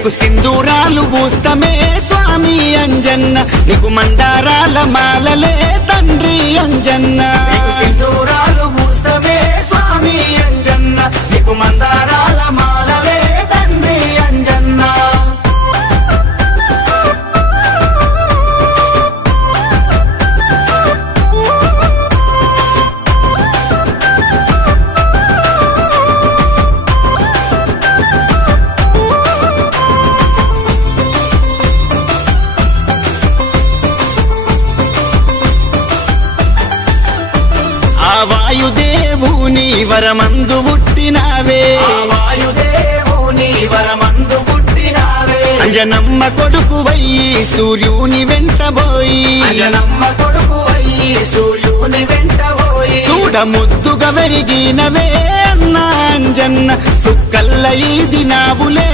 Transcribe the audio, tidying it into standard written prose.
నీకు సింధూరాలు పూస్తమే స్వామి అంజన్న నీకు మందారాల మాలలే తండ్రి అంజన్న నీకు సింధూరాలు పూస్తమే స్వామి అంజన్న నీకు మందారాల మాలలే తండ్రి అంజన్న వాయుదేవుని వరమందు పుట్టినావే వాయుదేవుని వరమందు పుట్టినావే అంజనమ్మ కొడుకువయ్యి సూర్యుని వెంటబోయి అంజనమ్మ కొడుకువయ్యి సూర్యుని వెంటబోయి చూడ ముద్దుగా వెరిగినవే అన్న అంజన్న సుక్కల్ల ఈ దినావులే